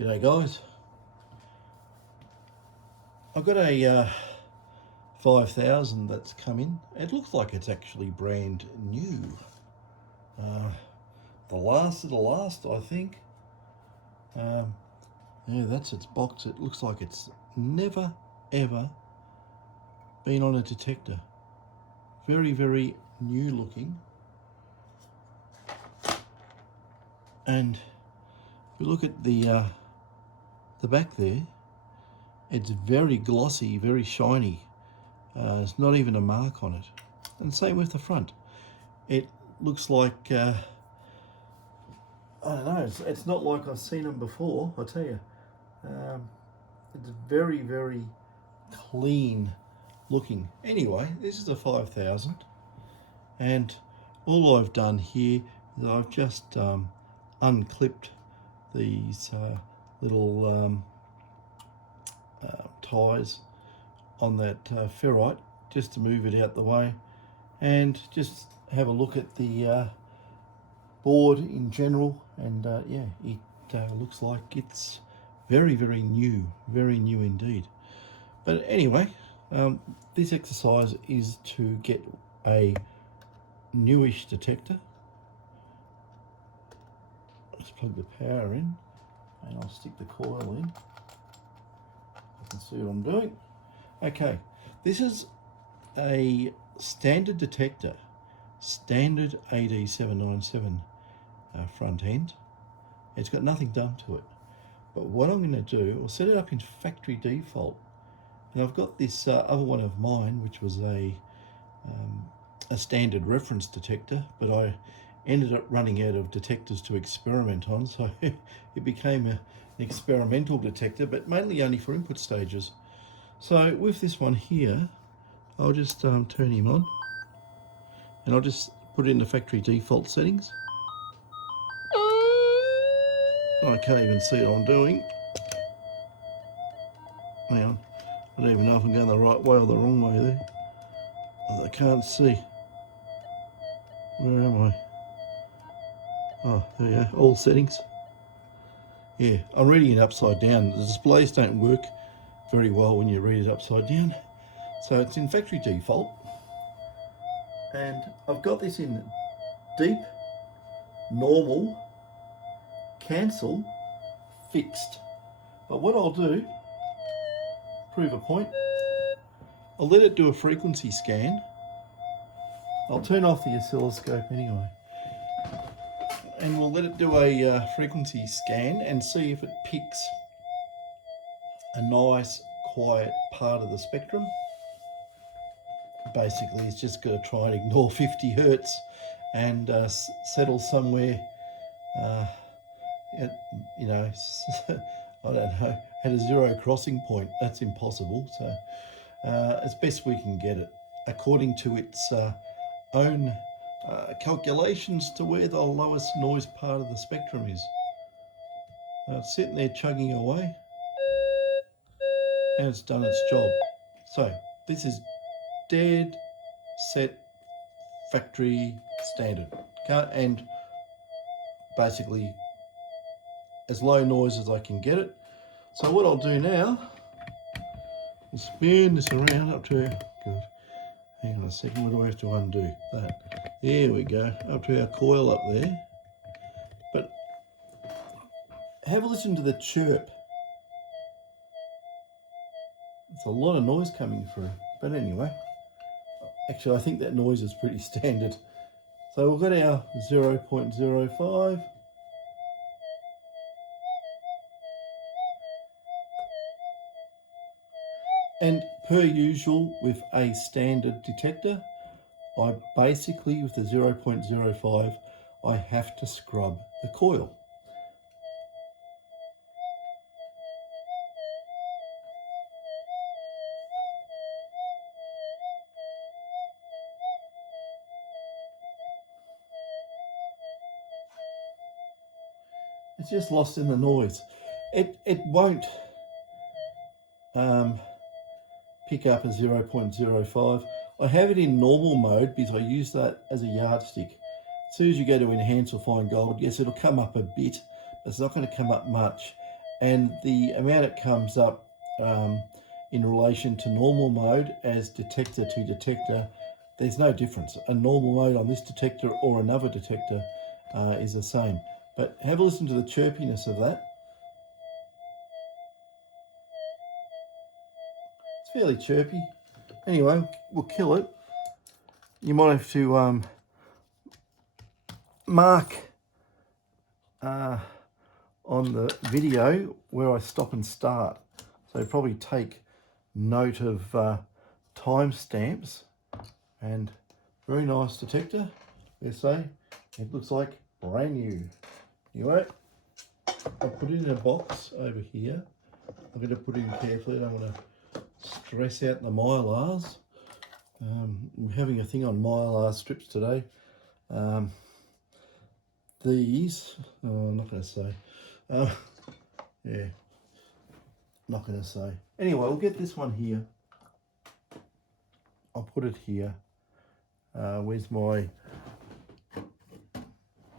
G'day guys. I've got a 5000 that's come in. It looks like it's actually brand new. The last of the last, I think. Yeah, that's its box. It looks like it's never ever been on a detector. Very, very new looking. And if you look at the back there, it's very glossy, very shiny. There's not even a mark on it. And same with the front. It looks like, I don't know, it's not like I've seen them before, I tell you. It's very, very clean looking. Anyway, this is a 5000. And all I've done here is I've just unclipped these little ties on that ferrite just to move it out the way, and just have a look at the board in general, and yeah, it looks like it's very, very new indeed. But anyway, this exercise is to get a newish detector. Let's plug the power in and I'll stick the coil in. You can see what I'm doing. Okay, this is a standard detector, standard AD797 front end. It's got nothing done to it. But what I'm going to do, I'll set it up in factory default. And I've got this other one of mine, which was a standard reference detector, but I ended up running out of detectors to experiment on, so it became an experimental detector, but mainly only for input stages. So with this one here, I'll just turn him on, and I'll just put it in the factory default settings. I can't even see what I'm doing. Hang on, I don't even know if I'm going the right way or the wrong way there. I can't see. Where am I? Oh, there we go, all settings. Yeah, I'm reading it upside down. The displays don't work very well when you read it upside down. So it's in factory default. And I've got this in deep, normal, cancel, fixed. But what I'll do, prove a point, I'll let it do a frequency scan. I'll turn off the oscilloscope anyway. And we'll let it do a frequency scan and see if it picks a nice, quiet part of the spectrum. Basically, it's just got to try and ignore 50 hertz and settle somewhere, at, you know, I don't know, at a zero crossing point. That's impossible. So as best we can get it, according to its own calculations to where the lowest noise part of the spectrum is. It's sitting there chugging away, and it's done its job. So this is dead set factory standard, and basically as low noise as I can get it. So what I'll do now is spin this around up to, good, hang on a second, what do I have to undo? That. There we go, up to our coil up there. But have a listen to the chirp. It's a lot of noise coming through. But anyway, actually I think that noise is pretty standard. So we've got our 0.05. And per usual with a standard detector, I basically, with the 0.05, I have to scrub the coil. It's just lost in the noise. It won't pick up a 0.05. I have it in normal mode because I use that as a yardstick. As soon as you go to enhance or find gold, yes, it'll come up a bit, but it's not going to come up much. and the amount it comes up in relation to normal mode as detector to detector, there's no difference. A normal mode on this detector or another detector is the same. But have a listen to the chirpiness of that. It's fairly chirpy. Anyway, we'll kill it. You might have to mark on the video where I stop and start. So probably take note of timestamps. And very nice detector, they say. It looks like brand new. Anyway, I'll put it in a box over here. I'm going to put it in carefully. I don't want to stress out the mylars. I'm having a thing on mylar strips today. These, I'm not going to say. Yeah, not going to say. Anyway, we'll get this one here. I'll put it here. Where's my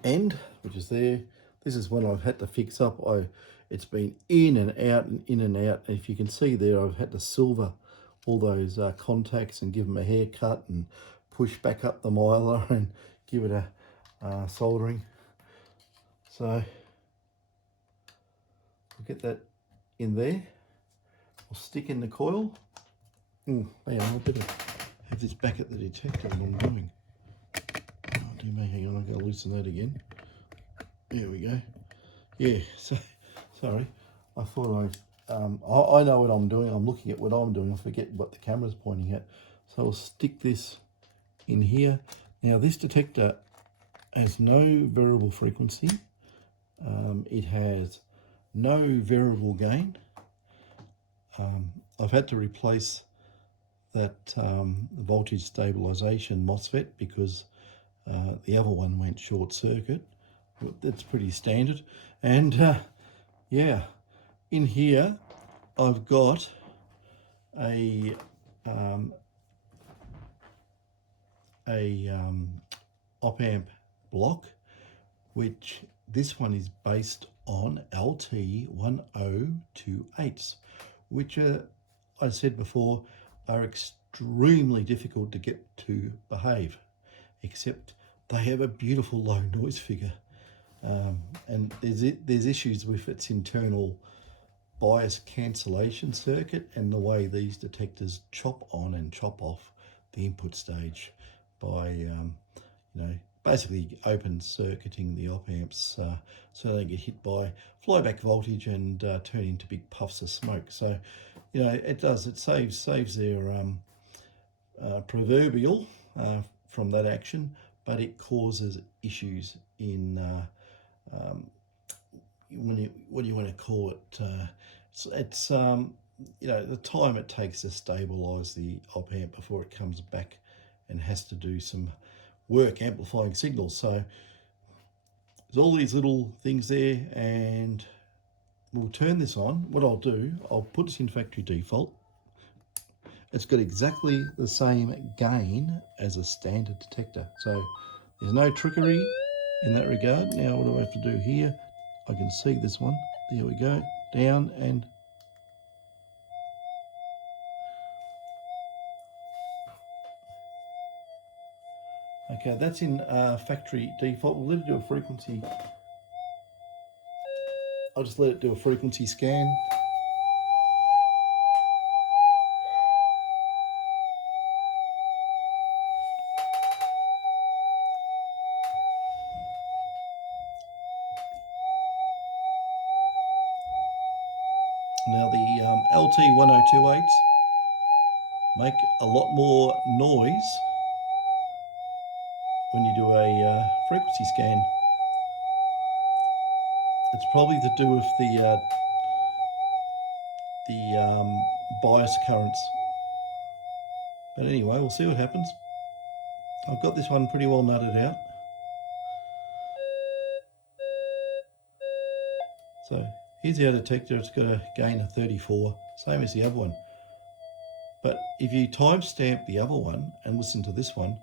end, which is there. This is one I've had to fix up. It's been in and out and in and out. And if you can see there, I've had to silver all those contacts and give them a haircut and push back up the mylar and give it a soldering. So I'll get that in there. I'll stick in the coil. Hang on, I better have this back at the detector when I'm doing. Oh dear me, hang on, I'm going to loosen that again. There we go. Yeah, so sorry. I thought I know what I'm doing. I'm looking at what I'm doing. I forget what the camera's pointing at. So I'll stick this in here. Now this detector has no variable frequency. It has no variable gain. I've had to replace that voltage stabilization MOSFET because the other one went short circuit. That's pretty standard. And yeah, in here I've got a op amp block, which this one is based on LT1028s, which I said before are extremely difficult to get to behave, except they have a beautiful low noise figure. And there's issues with its internal bias cancellation circuit and the way these detectors chop on and chop off the input stage by basically open circuiting the op amps so they get hit by flyback voltage and turn into big puffs of smoke. So it saves their proverbial from that action, but it causes issues in what do you want to call it? It's the time it takes to stabilize the op amp before it comes back and has to do some work amplifying signals. So there's all these little things there, and we'll turn this on. What I'll do, I'll put this in factory default. It's got exactly the same gain as a standard detector, so there's no trickery in that regard. Now what do I have to do here? I can see this one. There we go. Down and okay, that's in factory default. We'll let it do a frequency. I'll just let it do a frequency scan. Now the LT1028s make a lot more noise when you do a frequency scan. It's probably to do with the bias currents. But anyway, we'll see what happens. I've got this one pretty well nutted out. So here's our detector. It's got a gain of 34, same as the other one. But if you timestamp the other one and listen to this one,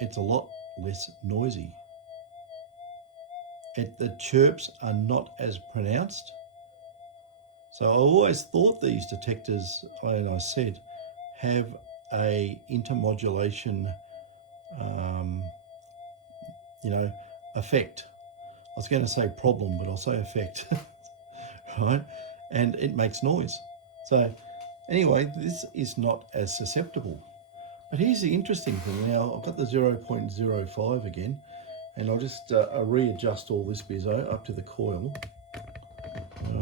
it's a lot less noisy. the chirps are not as pronounced. So I always thought these detectors, and I said, have a intermodulation, effect. I was going to say problem, but I'll say effect, right? And it makes noise. So anyway, this is not as susceptible. But here's the interesting thing. Now I've got the 0.05 again, and I'll just readjust all this bizzo up to the coil.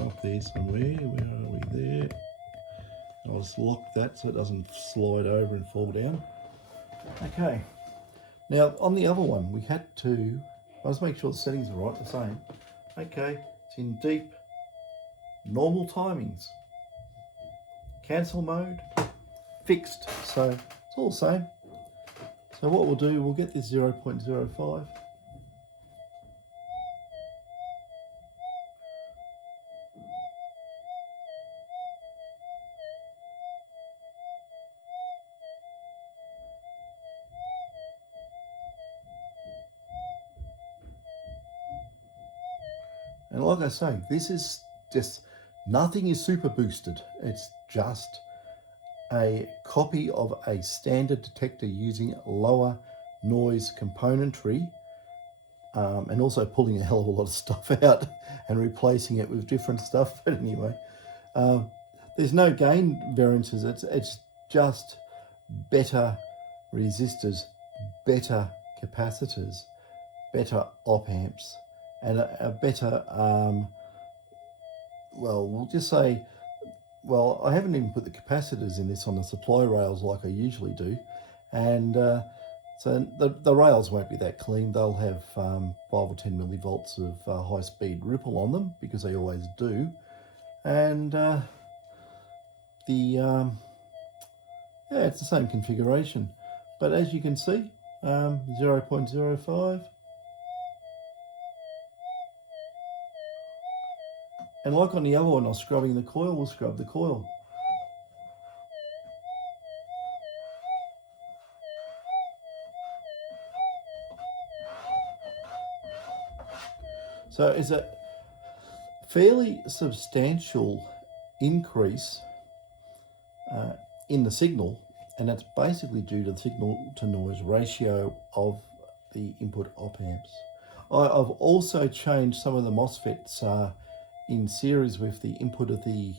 Up there somewhere. Where are we? There. I'll just lock that so it doesn't slide over and fall down. Okay. Now on the other one, we had to. I'll just make sure the settings are right, the same. Okay, it's in deep, normal timings. Cancel mode, fixed. So it's all the same. So what we'll do, we'll get this 0.05. And like I say, this is just, nothing is super boosted. It's just a copy of a standard detector using lower noise componentry, and also pulling a hell of a lot of stuff out and replacing it with different stuff. But anyway, there's no gain variances. It's just better resistors, better capacitors, better op amps, and a better, well, we'll just say, well, I haven't even put the capacitors in this on the supply rails like I usually do. And so the rails won't be that clean. They'll have 5 or 10 millivolts of high-speed ripple on them, because they always do. And yeah, it's the same configuration. But as you can see, 0.05. And like on the other one, I was scrubbing the coil, we'll scrub the coil. So it's a fairly substantial increase in the signal, and that's basically due to the signal to noise ratio of the input op amps. I've also changed some of the MOSFETs in series with the input of the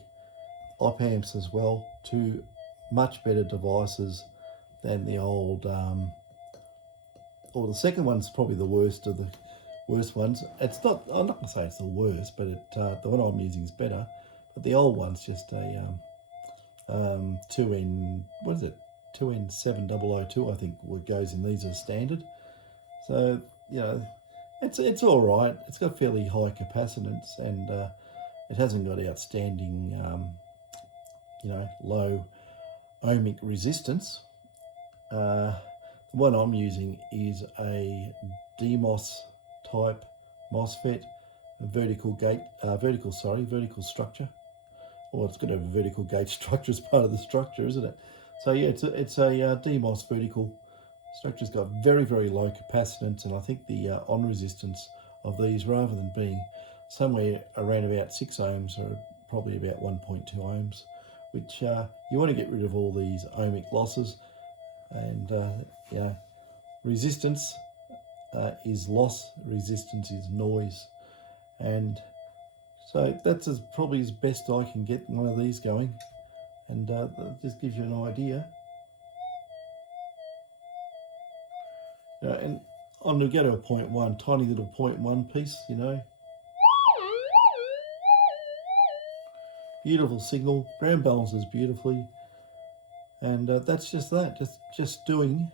op amps as well to much better devices than the old, or the second one's probably the worst of the worst ones. It's not, I'm not going to say it's the worst, but the one I'm using is better. But the old one's just a 2N, what is it? 2N7002, I think, what goes in these as standard. So, you know, it's all right. It's got fairly high capacitance, and it hasn't got outstanding, low ohmic resistance. The one I'm using is a DMOS type MOSFET, a vertical structure. Well, it's got a vertical gate structure as part of the structure, isn't it? So yeah, it's a DMOS vertical structure's got very, very low capacitance, and I think the on resistance of these, rather than being somewhere around about 6 ohms, are probably about 1.2 ohms, which you want to get rid of all these ohmic losses. And resistance is loss, resistance is noise, and so that's probably as best I can get one of these going, and that just gives you an idea. And I'm going to go to a 0.1, tiny little 0.1 piece, Beautiful signal, ground balances beautifully, and that's just that, just doing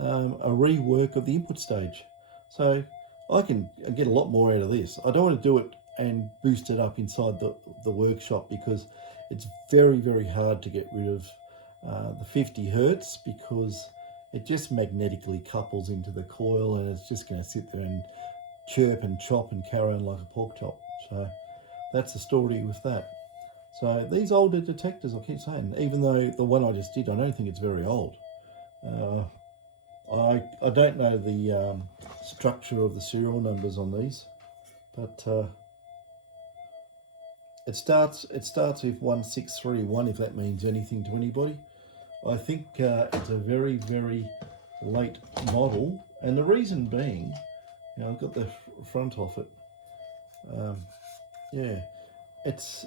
a rework of the input stage. So I can get a lot more out of this. I don't want to do it and boost it up inside the workshop, because it's very, very hard to get rid of the 50 hertz, because it just magnetically couples into the coil, and it's just going to sit there and chirp and chop and carry on like a pork chop. So that's the story with that. So these older detectors, I keep saying, even though the one I just did, I don't think it's very old. I don't know the structure of the serial numbers on these. but it starts with 1631, if that means anything to anybody. I think it's a very, very late model, and the reason being, you know, I've got the front off it. Yeah, it's,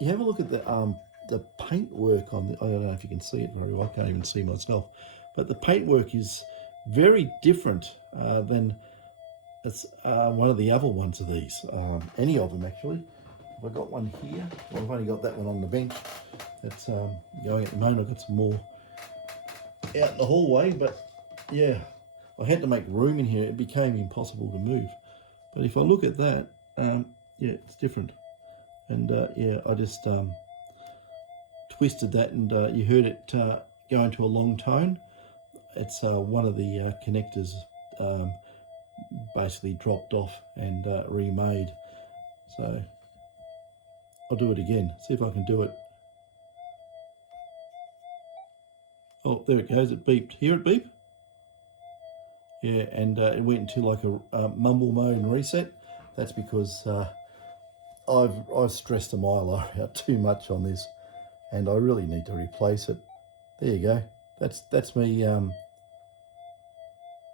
you have a look at the paint work on the, I don't know if you can see it very well, I can't even see myself, but the paint work is very different than one of the other ones of these, any of them actually. I've got one here, well, I've only got that one on the bench. It's going at the moment. I've got some more out in the hallway, but yeah, I had to make room in here. It became impossible to move. But if I look at that, yeah, it's different. And yeah, I just twisted that, and you heard it go into a long tone. It's one of the connectors basically dropped off and remade. So I'll do it again, see if I can do it. Oh, there it goes, it beeped. Hear it beep? Yeah, and it went into like a mumble mode and reset. That's because I've stressed the mylar out too much on this, and I really need to replace it. There you go. That's me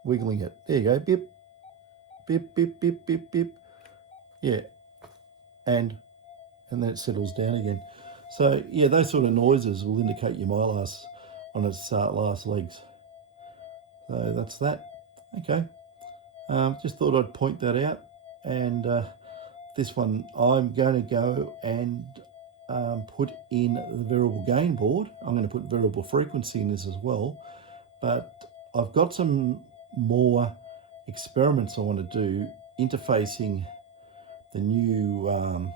wiggling it. There you go. Beep, beep, beep, beep, beep, beep. Yeah, and then it settles down again. So yeah, those sort of noises will indicate your mylar's on its last legs. So that's that. Okay. Just thought I'd point that out. And this one, I'm going to go and put in the variable gain board. I'm going to put variable frequency in this as well. But I've got some more experiments I want to do interfacing the new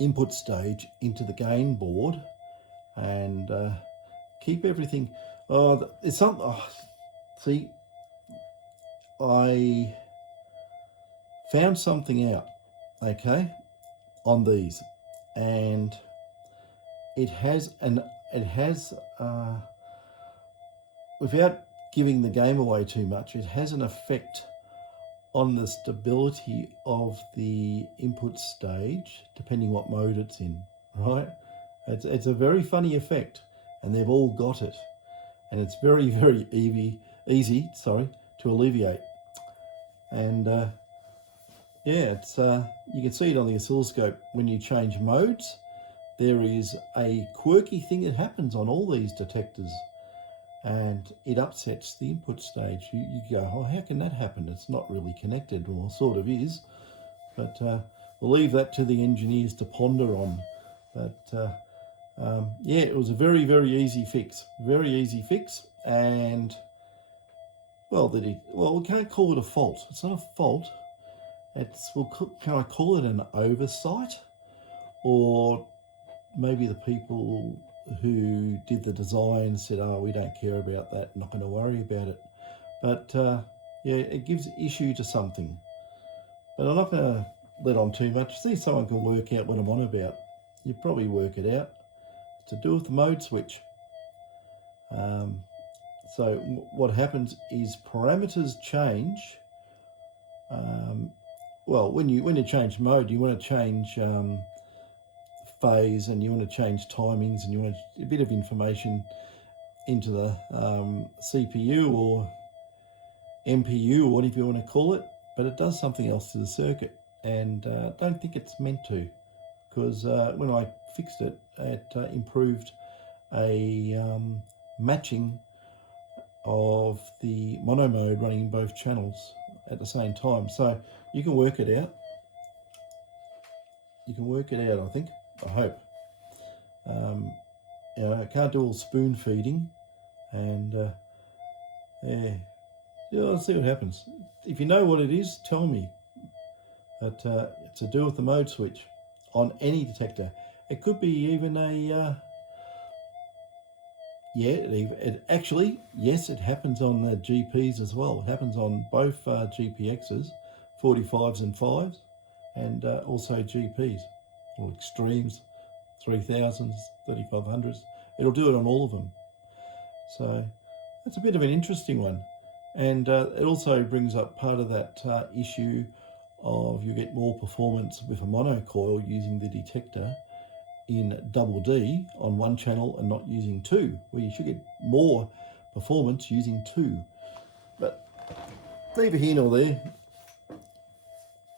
input stage into the gain board, and keep everything. It's something. Oh, see, I found something out, okay, on these, and it has without giving the game away too much, it has an effect on the stability of the input stage, depending what mode it's in, right? It's a very funny effect, and they've all got it, and it's very, very easy to alleviate. And yeah, it's you can see it on the oscilloscope when you change modes. There is a quirky thing that happens on all these detectors, and it upsets the input stage. You go, oh, how can that happen? It's not really connected. Well, it sort of is, but we'll leave that to the engineers to ponder on. But yeah, it was a very, very easy fix. Very easy fix, and well, we can't call it a fault. It's not a fault. Can I call it an oversight? Or maybe the people who did the design said, oh, we don't care about that, not going to worry about it. But yeah, it gives issue to something. But I'm not going to let on too much. See if someone can work out what I'm on about. You probably work it out. It's to do with the mode switch. So what happens is parameters change. Well, when you change mode, you want to change phase, and you want to change timings, and you want a bit of information into the CPU or MPU or whatever you want to call it, but it does something else to the circuit, and don't think it's meant to, because when I fixed it, it improved a matching of the mono mode running in both channels at the same time. So you can work it out. You can work it out, I think. I hope. You know, I can't do all spoon feeding, and yeah, let's see what happens. If you know what it is, tell me. But it's to do with the mode switch on any detector. It could be even a yeah, it actually, yes, it happens on the GPs as well. It happens on both GPXs, 45s and 5s, and also GPs, or extremes, 3000s, 3500s. It'll do it on all of them. So that's a bit of an interesting one. And it also brings up part of that issue of you get more performance with a monocoil using the detector in double D on one channel and not using two, where you should get more performance using two. But neither here nor there.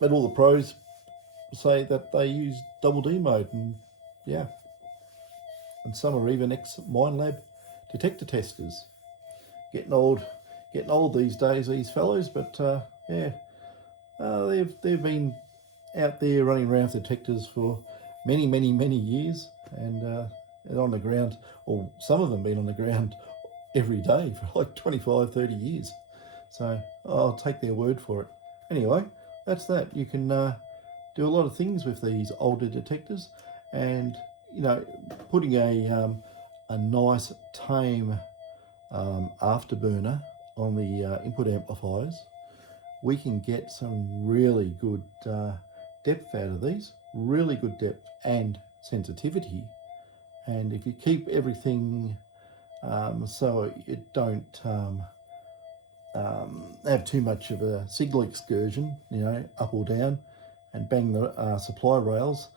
But all the pros say that they use double D mode, and yeah. And some are even ex-Minelab detector testers. Getting old these days, these fellows, but yeah. They've been out there running around with detectors for many years, and they're on the ground, or some of them been on the ground every day for like 25-30 years. So I'll take their word for it. Anyway, that's that. You can do a lot of things with these older detectors, and you know, putting a nice tame afterburner on the input amplifiers, we can get some really good depth out of these, really good depth and sensitivity. And if you keep everything so it don't have too much of a signal excursion, you know, up or down, and bang the supply rails,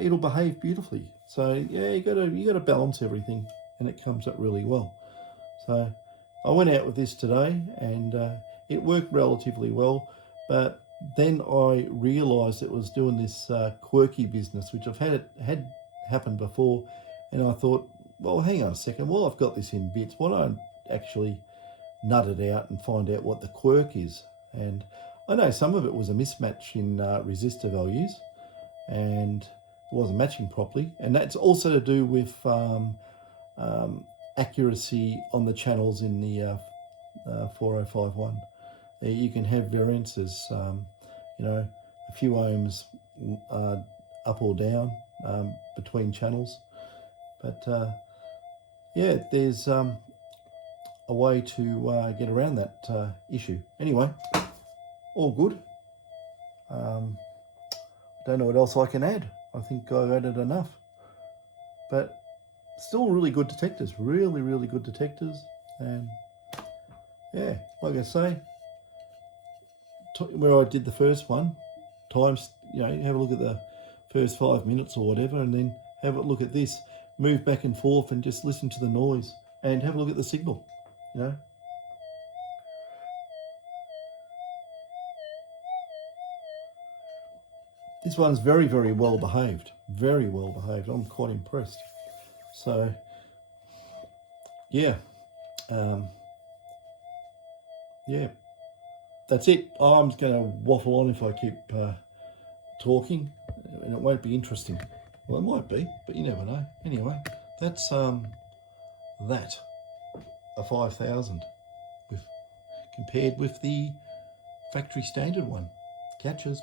it'll behave beautifully. So yeah, you gotta balance everything, and it comes up really well. So I went out with this today, and it worked relatively well, but then I realised it was doing this quirky business, which I've had happen before, and I thought, well, hang on a second, well, I've got this in bits, why don't I actually nut it out and find out what the quirk is? And I know some of it was a mismatch in resistor values, and it wasn't matching properly, and that's also to do with accuracy on the channels in the 4051. You can have variances, you know, a few ohms up or down between channels, but yeah, there's a way to get around that issue. Anyway, all good. Don't know what else I can add. I think I've added enough, but still really good detectors, really good detectors. And yeah, like I say, where I did the first one, times, you know, have a look at the first 5 minutes or whatever, and then have a look at this, move back and forth and just listen to the noise and have a look at the signal, you know. This one's very well behaved, very well behaved. I'm quite impressed. So yeah, yeah, that's it. I'm going to waffle on if I keep talking, and it won't be interesting. Well, it might be, but you never know. Anyway, that's that, a 5000 compared with the factory standard one. Catches.